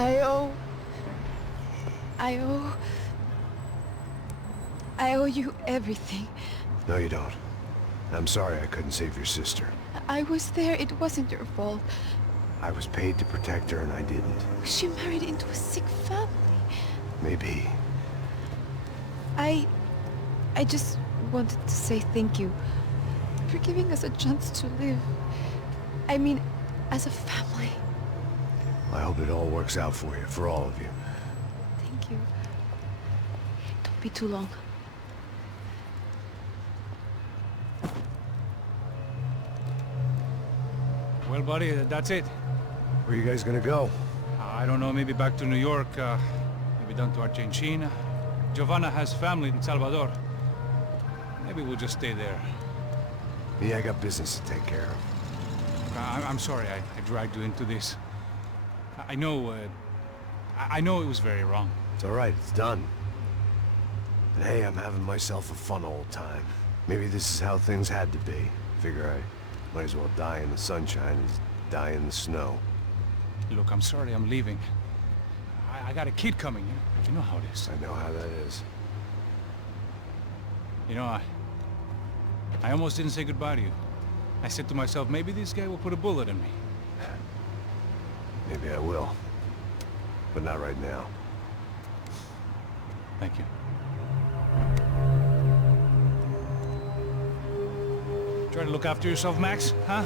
I owe... I owe you everything. No, you don't. I'm sorry I couldn't save your sister. I was there. It wasn't your fault. I was paid to protect her and I didn't. She married into a sick family. Maybe. I just wanted to say thank you for giving us a chance to live. I mean, as a family. I hope it all works out for you, for all of you. Thank you. Don't be too long. Well, buddy, that's it. Where are you guys gonna go? I don't know, maybe back to New York, maybe down to Argentina. Giovanna has family in Salvador. Maybe we'll just stay there. Yeah, I got business to take care of. I'm sorry I dragged you into this. I know it was very wrong. It's all right, it's done. And hey, I'm having myself a fun old time. Maybe this is how things had to be. Figure I might as well die in the sunshine as die in the snow. Look, I'm sorry I'm leaving. I got a kid coming, you know how it is. I know how that is. You know, I almost didn't say goodbye to you. I said to myself, maybe this guy will put a bullet in me. Maybe I will. But not right now. Thank you. Try to look after yourself, Max, huh?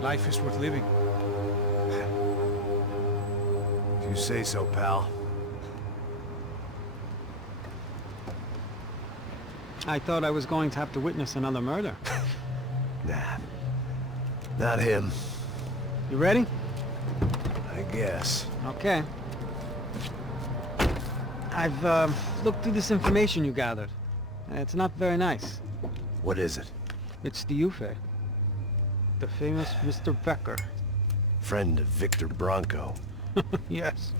Life is worth living. If you say so, pal. I thought I was going to have to witness another murder. Nah. Not him. You ready? I guess. Okay. I've looked through this information you gathered. It's not very nice. What is it? It's the Ufe. The famous Mr. Becker. Friend of Victor Bronco. Yes.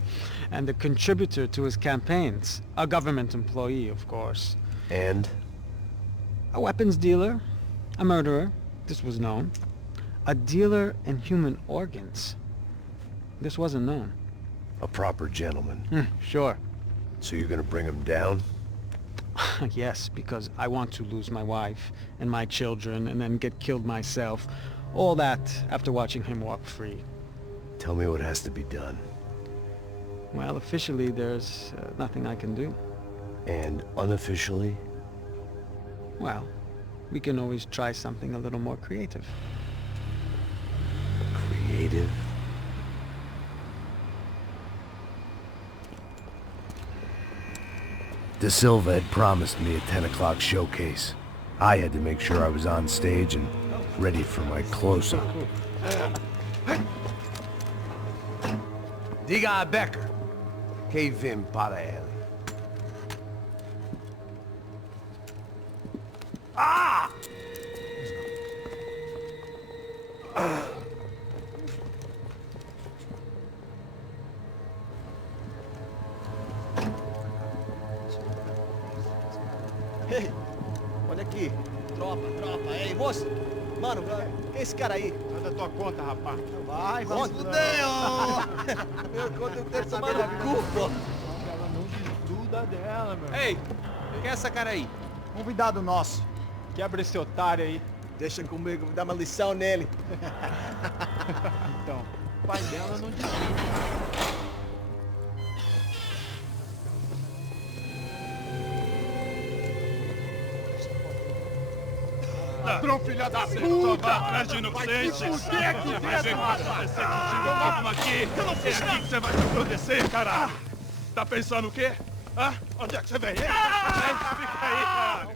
And a contributor to his campaigns. A government employee, of course. And? A weapons dealer. A murderer. This was known. A dealer in human organs. This wasn't known. A proper gentleman. Sure. So you're gonna bring him down? Yes, because I want to lose my wife and my children and then get killed myself. All that after watching him walk free. Tell me what has to be done. Well, officially there's nothing I can do. And unofficially? Well, we can always try something a little more creative. Creative? De Silva had promised me a 10 o'clock showcase. I had to make sure I was on stage and ready for my close-up. Diga a Becker. Que vim para ele. Ah! Ei, olha aqui. Tropa. Ei, moço. Mano, quem é esse cara aí? Sai da tua conta, rapaz. Vai, fudeu! Meu conta eu quero saber da culpa. Ela não desgruda dela, meu. Ei, quem é essa cara aí? Convidado nosso. Quebra esse otário aí. Deixa comigo, vou dar uma lição nele. Então, o pai dela não desgruda. Ladrão, filha da puta! Atrás de inocentes! Vai ver o que vai acontecer contigo mesmo aqui! É aqui que você vai se acontecer, cara! Tá pensando o quê? Hã? Onde é que você vem? Fica aí, caralho!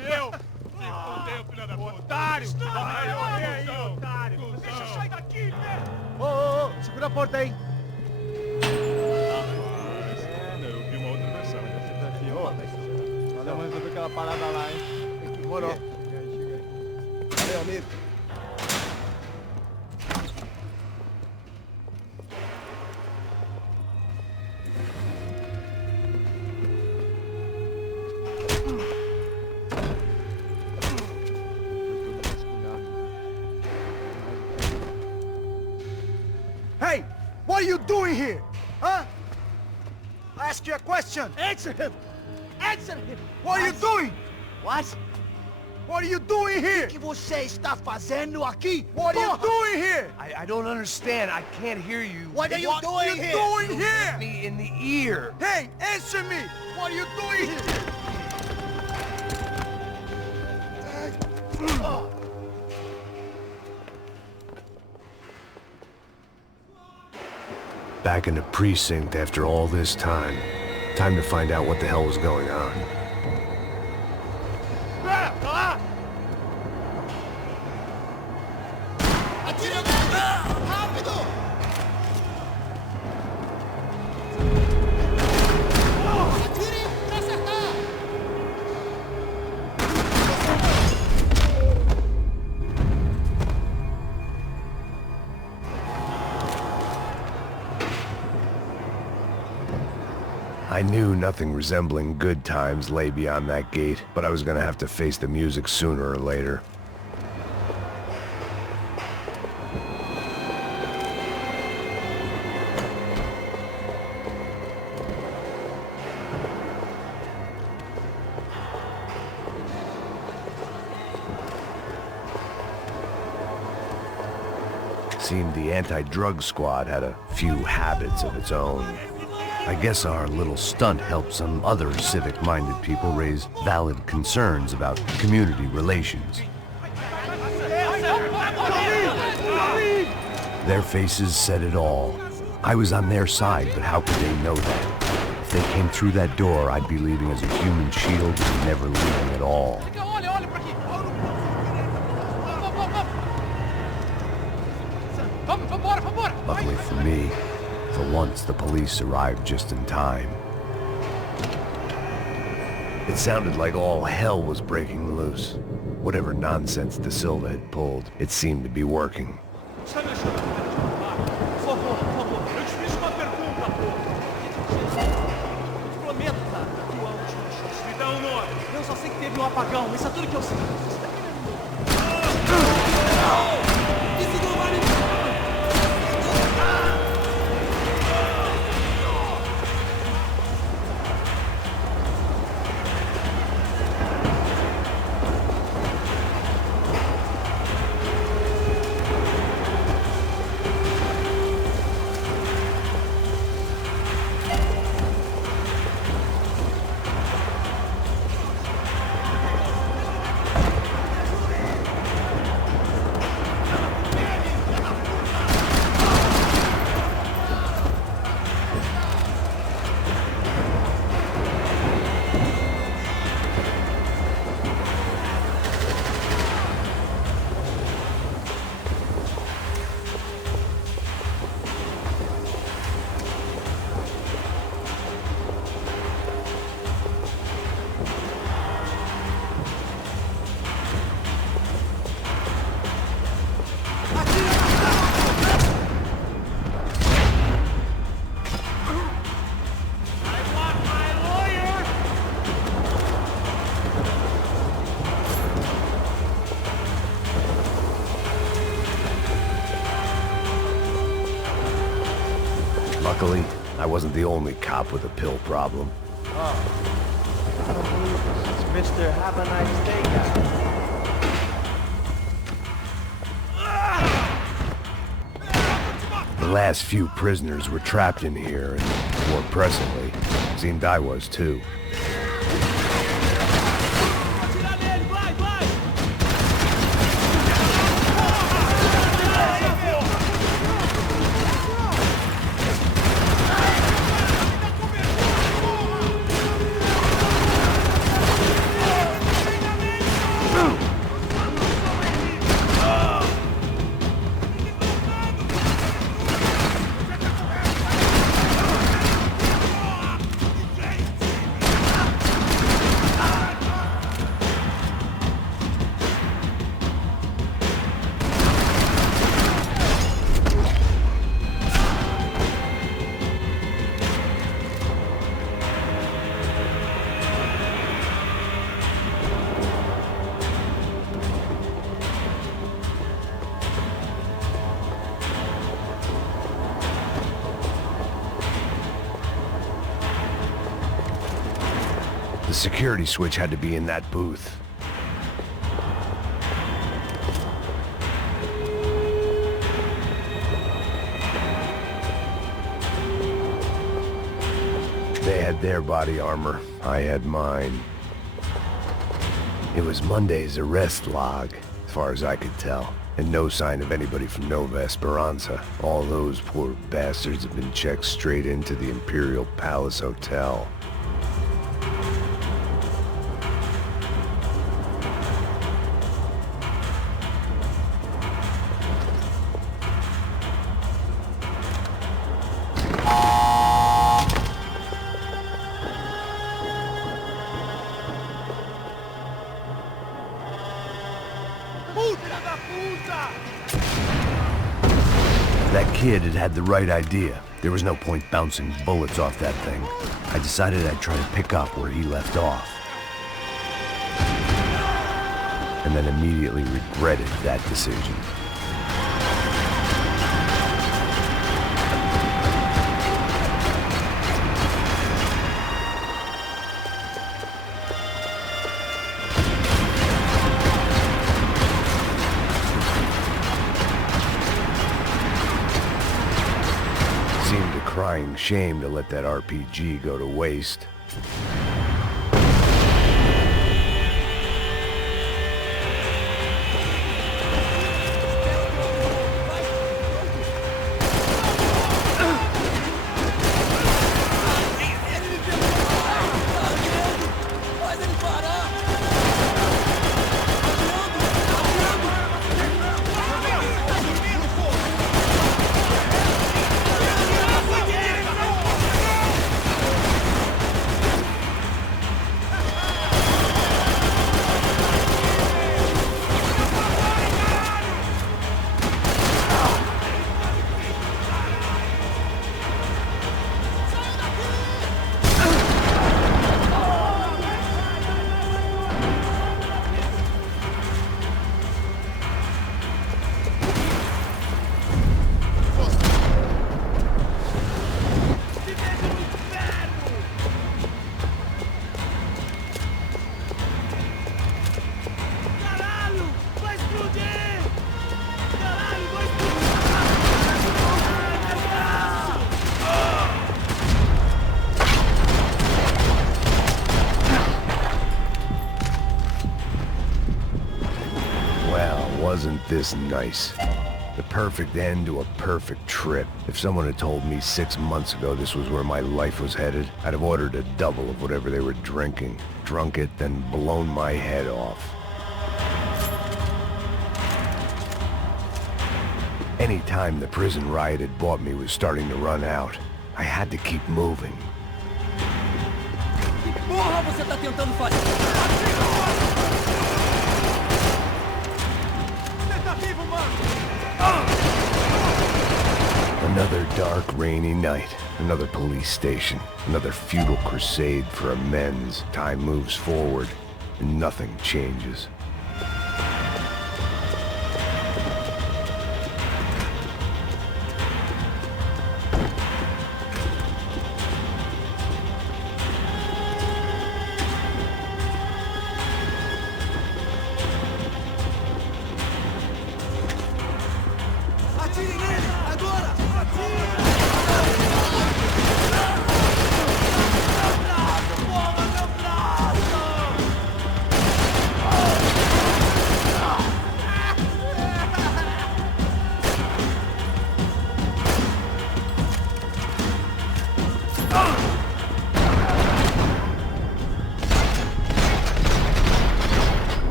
Eu? Se fodeu, filha da puta! Otário! Vai morrer aí, otário! Deixa eu sair daqui, né? Ô, segura a porta aí. Eu vi uma outra versão. Valeu, mas resolver aquela parada lá, hein? Demorou. Valeu, amigo. Hey! doing here? Huh? I ask you a question. Answer him! Answer him! What are you doing? What? What are you doing here? O que você está fazendo aqui? What are you doing here? I don't understand. I can't hear you. What are you doing here? What are you doing here? Me in the ear. Hey, answer me! What are you doing here? Back in the precinct after all this time. Time to find out what the hell was going on. I knew nothing resembling good times lay beyond that gate, but I was gonna have to face the music sooner or later. Seemed the anti-drug squad had a few habits of its own. I guess our little stunt helped some other civic-minded people raise valid concerns about community relations. Their faces said it all. I was on their side, but how could they know that? If they came through that door, I'd be leaving as a human shield and never leaving at all. Luckily for me, for once the police arrived just in time. It sounded like all hell was breaking loose. Whatever nonsense De Silva had pulled, it seemed to be working. Eu só sei que teve um apagão, isso é tudo que eu sei. Luckily, I wasn't the only cop with a pill problem. Oh. I don't believe this. It's Mr. Have a Nice Day guy. The last few prisoners were trapped in here, and more pressingly, seemed I was too. The security switch had to be in that booth. They had their body armor. I had mine. It was Monday's arrest log, as far as I could tell. And no sign of anybody from Nova Esperanza. All those poor bastards have been checked straight into the Imperial Palace Hotel. That kid had the right idea. There was no point bouncing bullets off that thing. I decided I'd try to pick up where he left off. And then immediately regretted that decision. Seemed a crying shame to let that RPG go to waste. Wasn't this nice? The perfect end to a perfect trip. If someone had told me 6 months ago this was where my life was headed, I'd have ordered a double of whatever they were drinking, drunk it, then blown my head off. Any time the prison riot had bought me was starting to run out. I had to keep moving. Que porra você tá tentando fazer? Another dark, rainy night. Another police station. Another futile crusade for amends. Time moves forward, and nothing changes.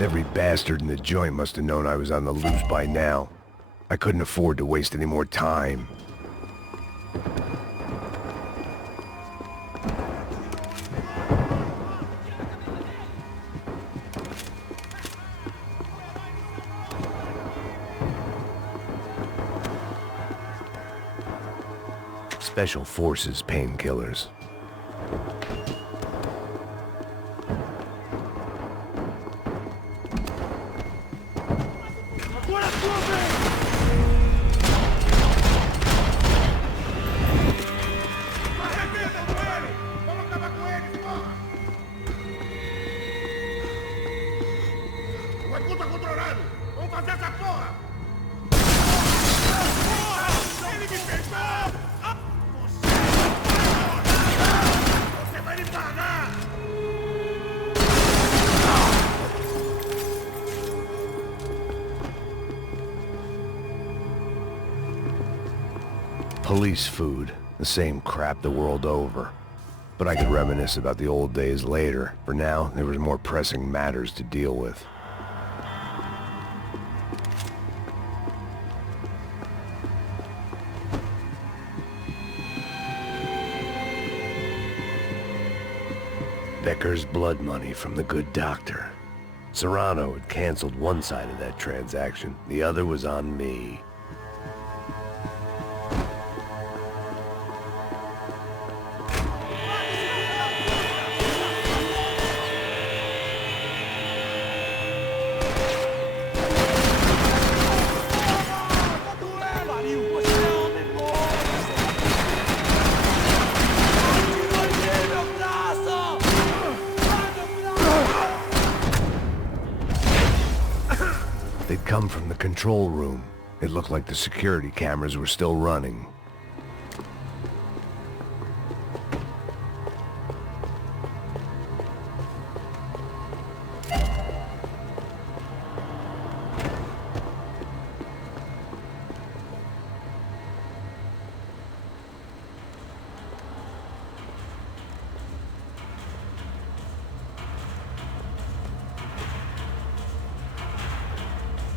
Every bastard in the joint must have known I was on the loose by now. I couldn't afford to waste any more time. Special Forces painkillers. Police food, the same crap the world over. But I could reminisce about the old days later. For now, there was more pressing matters to deal with. Becker's blood money from the good doctor. Serrano had canceled one side of that transaction. The other was on me. They'd come from the control room. It looked like the security cameras were still running.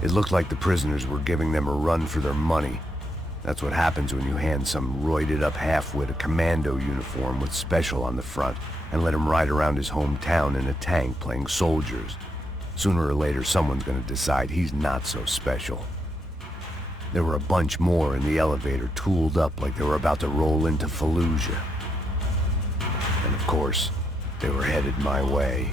It looked like the prisoners were giving them a run for their money. That's what happens when you hand some roided-up half-wit a commando uniform with special on the front and let him ride around his hometown in a tank playing soldiers. Sooner or later, someone's gonna decide he's not so special. There were a bunch more in the elevator, tooled up like they were about to roll into Fallujah. And of course, they were headed my way.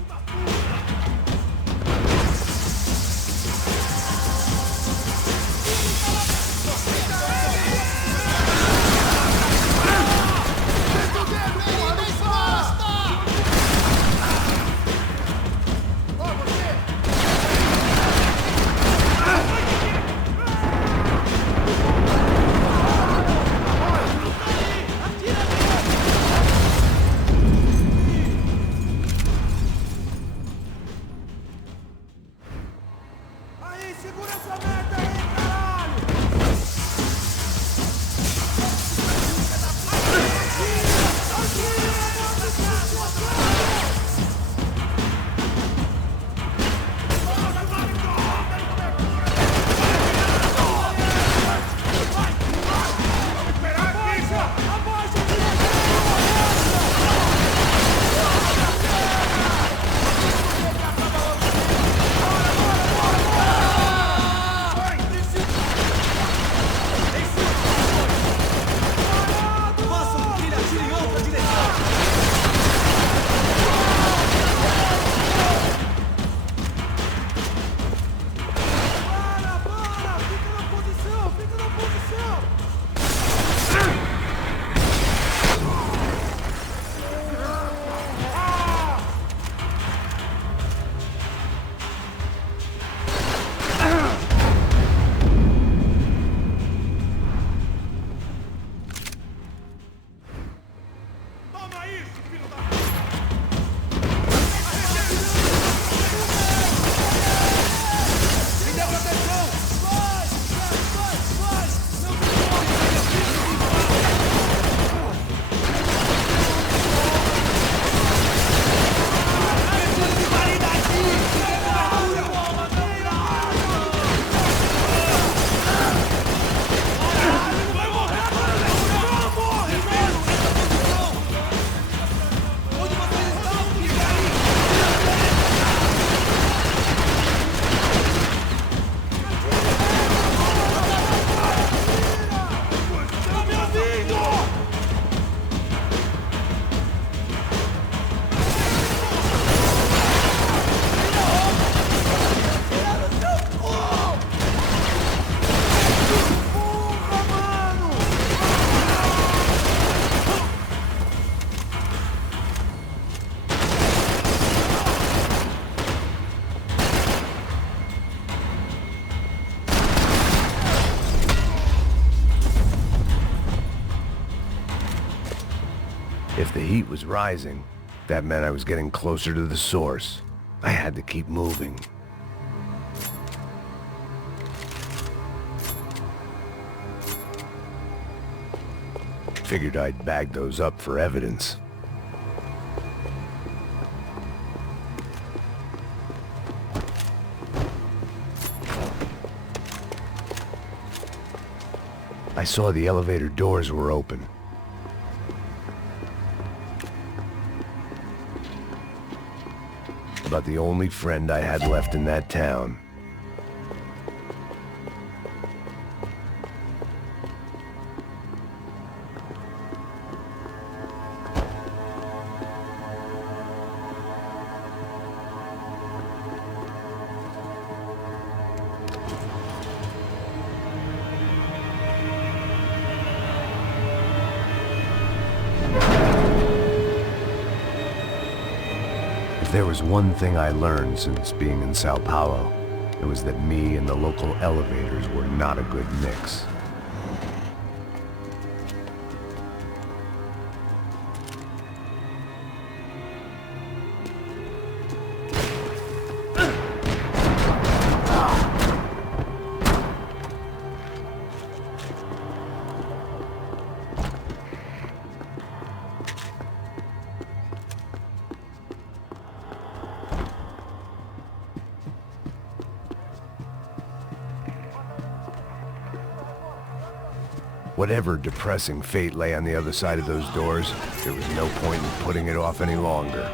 If the heat was rising, that meant I was getting closer to the source. I had to keep moving. Figured I'd bag those up for evidence. I saw the elevator doors were open. About the only friend I had left in that town. If there was one thing I learned since being in Sao Paulo, it was that me and the local elevators were not a good mix. Whatever depressing fate lay on the other side of those doors, there was no point in putting it off any longer.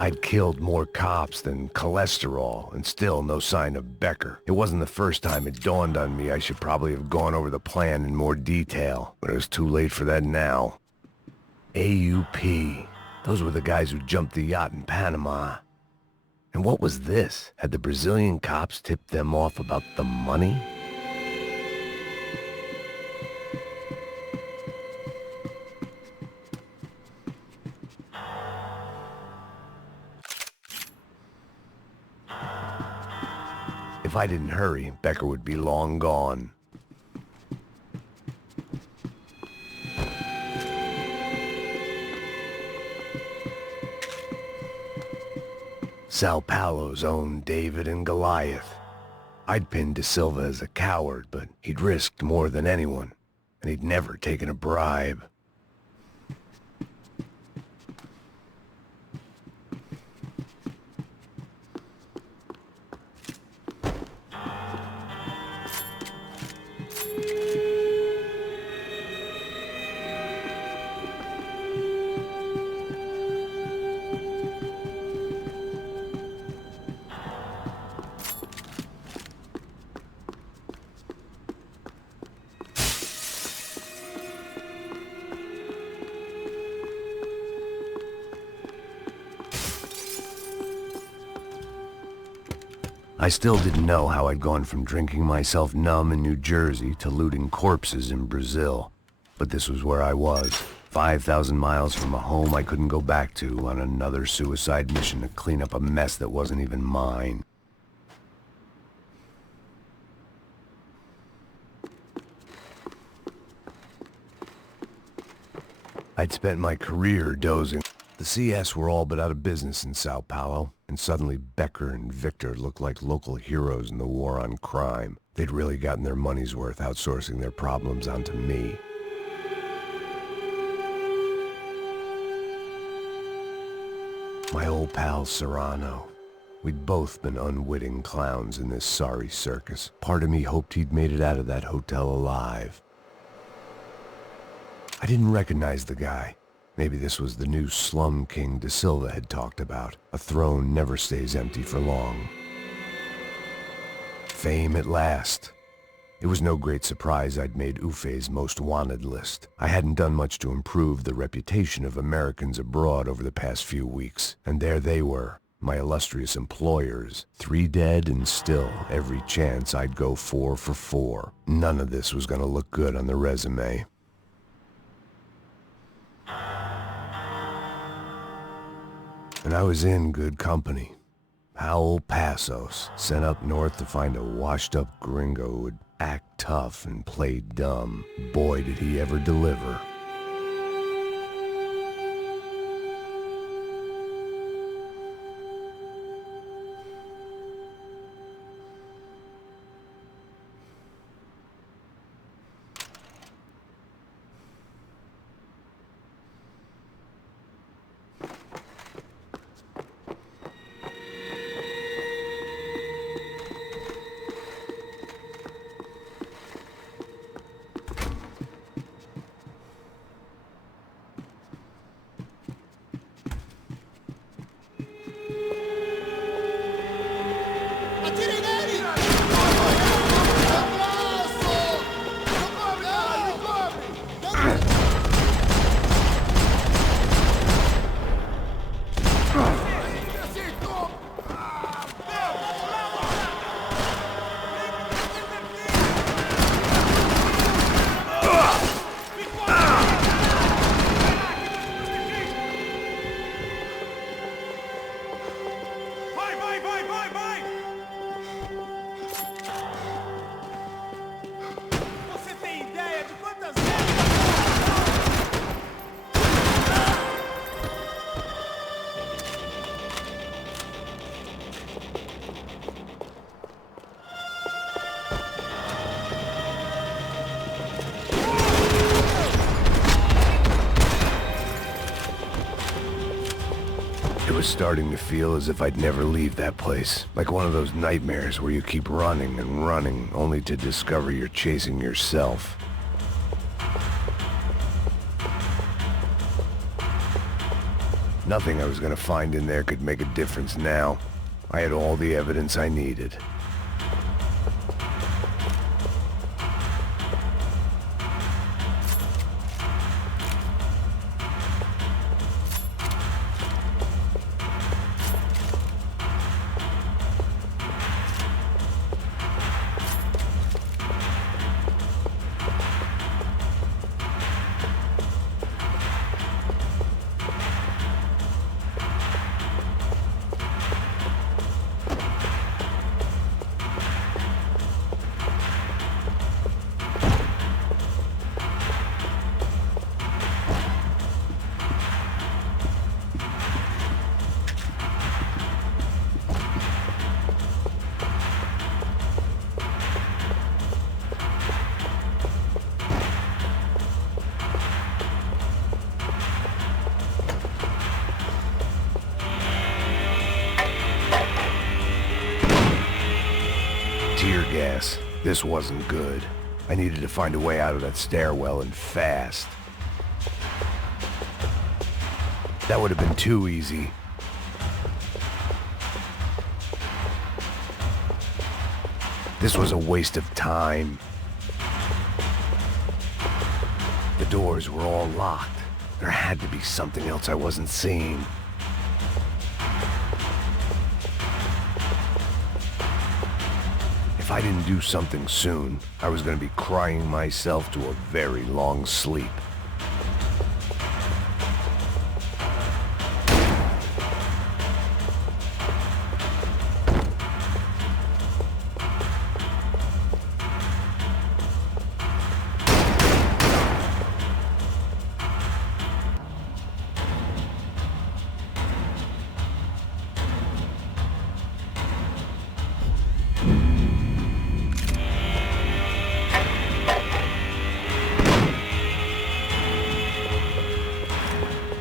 I'd killed more cops than cholesterol, and still no sign of Becker. It wasn't the first time it dawned on me I should probably have gone over the plan in more detail, but it was too late for that now. AUP. Those were the guys who jumped the yacht in Panama. And what was this? Had the Brazilian cops tipped them off about the money? If I didn't hurry, Becker would be long gone. Sao Paulo's own David and Goliath. I'd pinned De Silva as a coward, but he'd risked more than anyone, and he'd never taken a bribe. I still didn't know how I'd gone from drinking myself numb in New Jersey to looting corpses in Brazil. But this was where I was, 5,000 miles from a home I couldn't go back to, on another suicide mission to clean up a mess that wasn't even mine. I'd spent my career dozing. The CS were all but out of business in Sao Paulo, and suddenly Becker and Victor looked like local heroes in the war on crime. They'd really gotten their money's worth outsourcing their problems onto me. My old pal Serrano. We'd both been unwitting clowns in this sorry circus. Part of me hoped he'd made it out of that hotel alive. I didn't recognize the guy. Maybe this was the new slum king De Silva had talked about. A throne never stays empty for long. Fame at last. It was no great surprise I'd made Ufe's most wanted list. I hadn't done much to improve the reputation of Americans abroad over the past few weeks. And there they were, my illustrious employers. 3 dead and still every chance I'd go 4 for 4. None of this was gonna look good on the resume. And I was in good company. Howell Passos, sent up north to find a washed-up gringo who would act tough and play dumb. Boy, did he ever deliver. It was starting to feel as if I'd never leave that place. Like one of those nightmares where you keep running and running, only to discover you're chasing yourself. Nothing I was gonna find in there could make a difference now. I had all the evidence I needed. Tear gas. This wasn't good. I needed to find a way out of that stairwell and fast. That would have been too easy. This was a waste of time. The doors were all locked. There had to be something else I wasn't seeing. If I didn't do something soon, I was going to be crying myself to a very long sleep.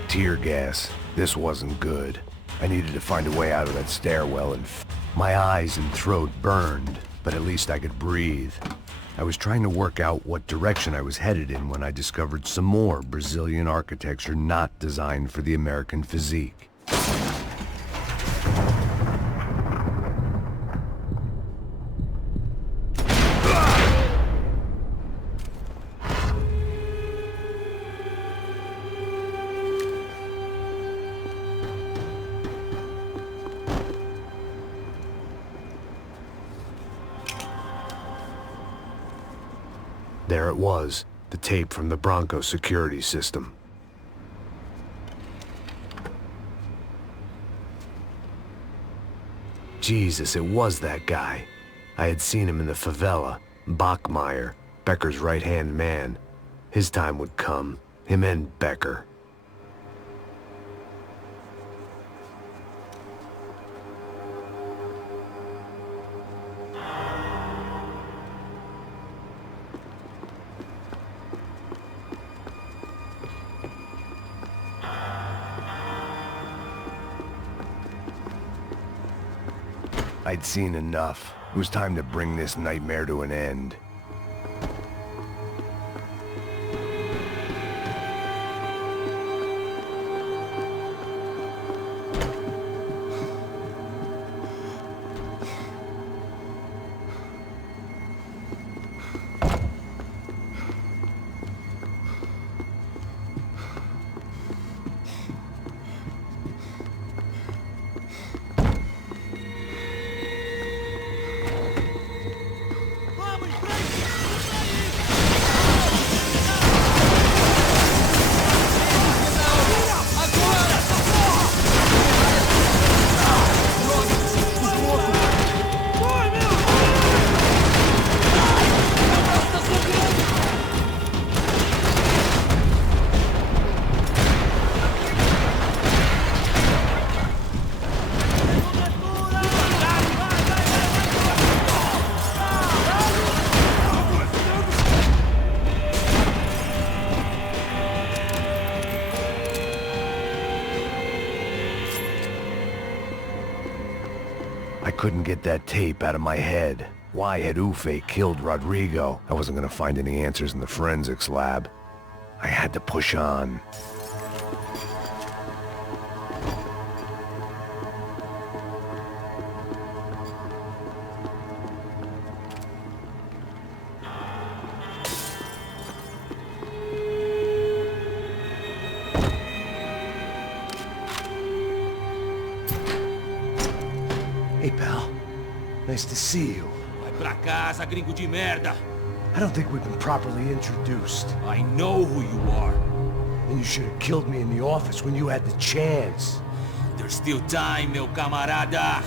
Tear gas. This wasn't good. I needed to find a way out of that stairwell and my eyes and throat burned, but at least I could breathe. I was trying to work out what direction I was headed in when I discovered some more Brazilian architecture not designed for the American physique. There it was, the tape from the Bronco security system. Jesus, it was that guy. I had seen him in the favela, Bachmeyer, Becker's right-hand man. His time would come, him and Becker. I'd seen enough. It was time to bring this nightmare to an end. I couldn't get that tape out of my head. Why had Ufe killed Rodrigo? I wasn't gonna find any answers in the forensics lab. I had to push on. Hey, pal. Nice to see you. Vai pra casa, gringo de merda. I don't think we've been properly introduced. I know who you are. And you should have killed me in the office when you had the chance. There's still time, meu camarada.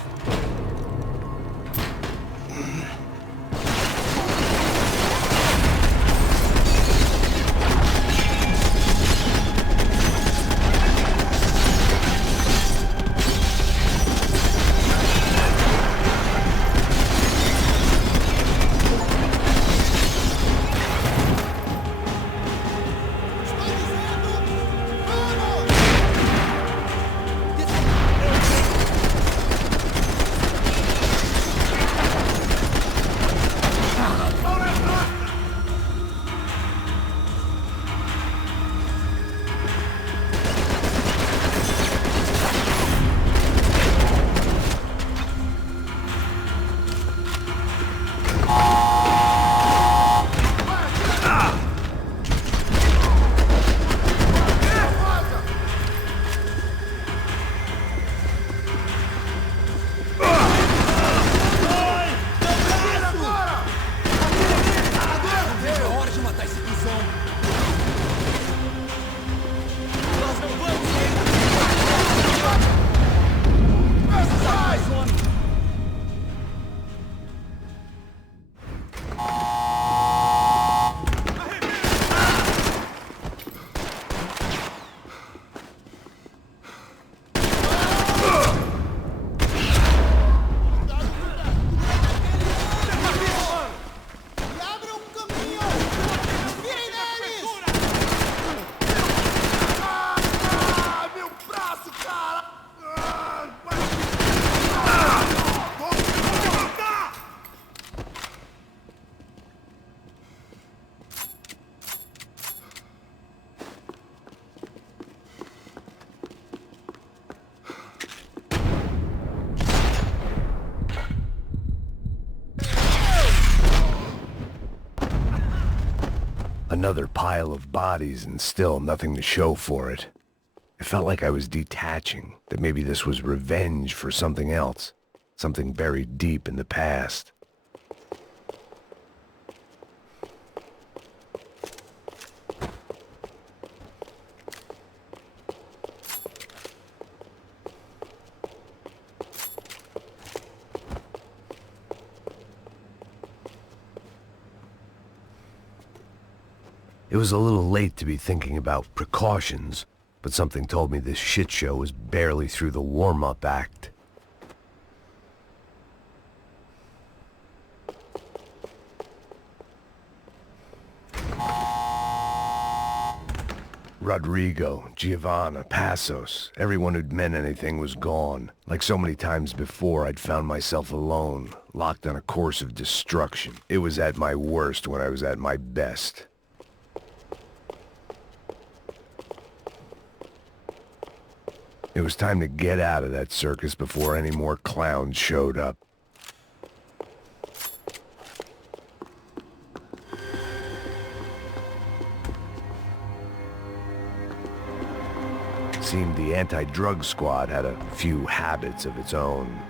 Another pile of bodies and still nothing to show for it. It felt like I was detaching, that maybe this was revenge for something else, something buried deep in the past. It was a little late to be thinking about precautions, but something told me this shit show was barely through the warm-up act. Rodrigo, Giovanna, Passos, everyone who'd meant anything was gone. Like so many times before, I'd found myself alone, locked on a course of destruction. It was at my worst when I was at my best. It was time to get out of that circus before any more clowns showed up. Seemed the anti-drug squad had a few habits of its own.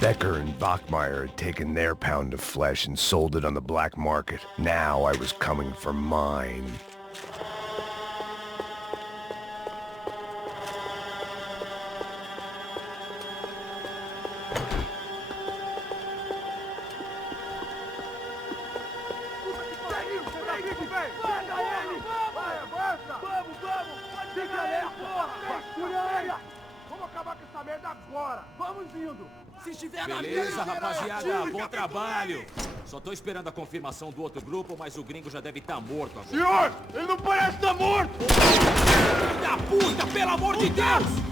Becker and Bachmeyer had taken their pound of flesh and sold it on the black market. Now I was coming for mine. Vamos acabar com essa merda agora! Vamos indo! Se estiver na Beleza, mesa, rapaziada. Bom trabalho. Só tô esperando a confirmação do outro grupo, mas o gringo já deve estar morto agora. Senhor! Ele não parece estar morto! Filho da puta, pelo amor de Deus!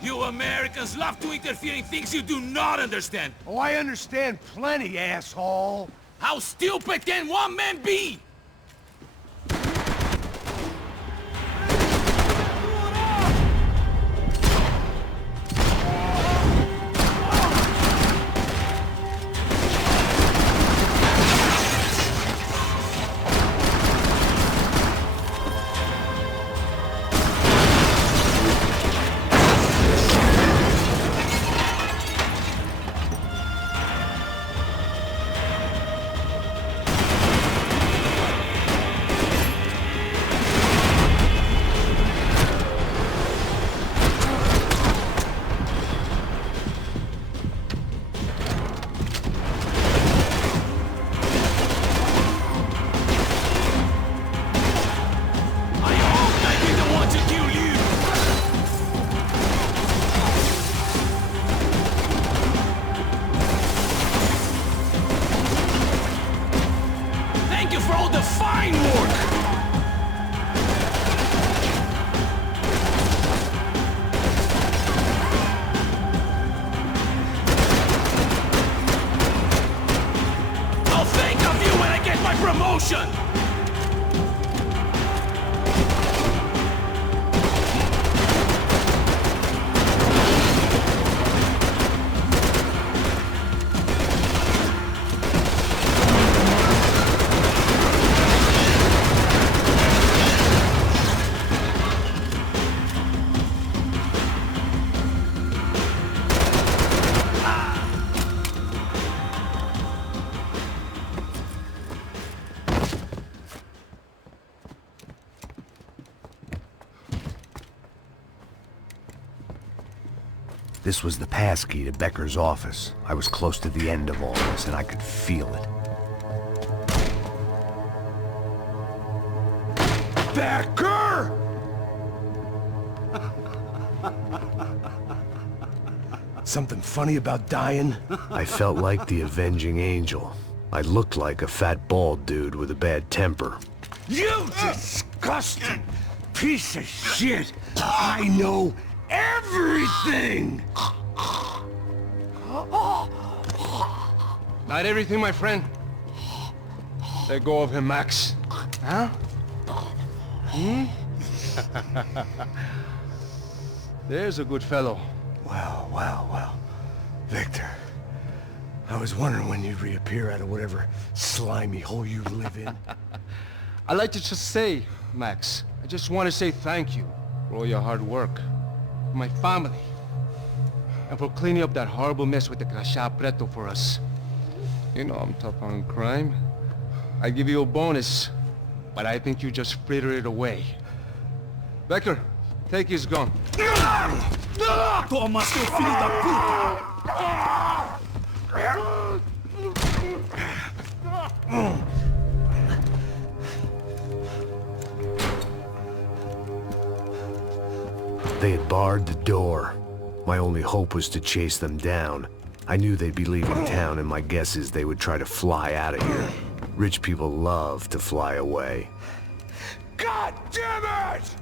You Americans love to interfere in things you do not understand. Oh, I understand plenty, asshole. How stupid can one man be? Promotion! This was the passkey to Becker's office. I was close to the end of all this, and I could feel it. Becker! Something funny about dying? I felt like the avenging angel. I looked like a fat bald dude with a bad temper. You disgusting piece of shit! I know everything! Not everything, my friend. Let go of him, Max. Huh? There's a good fellow. Well. Victor, I was wondering when you'd reappear out of whatever slimy hole you live in. I'd like to just say, Max, I just want to say thank you for all your hard work, for my family, and for cleaning up that horrible mess with the Crachá Preto for us. You know I'm tough on crime. I give you a bonus, but I think you just fritter it away. Becker, take his gun. Toma, seu filho da puta! They had barred the door. My only hope was to chase them down. I knew they'd be leaving town, and my guess is they would try to fly out of here. Rich people love to fly away. God damn it!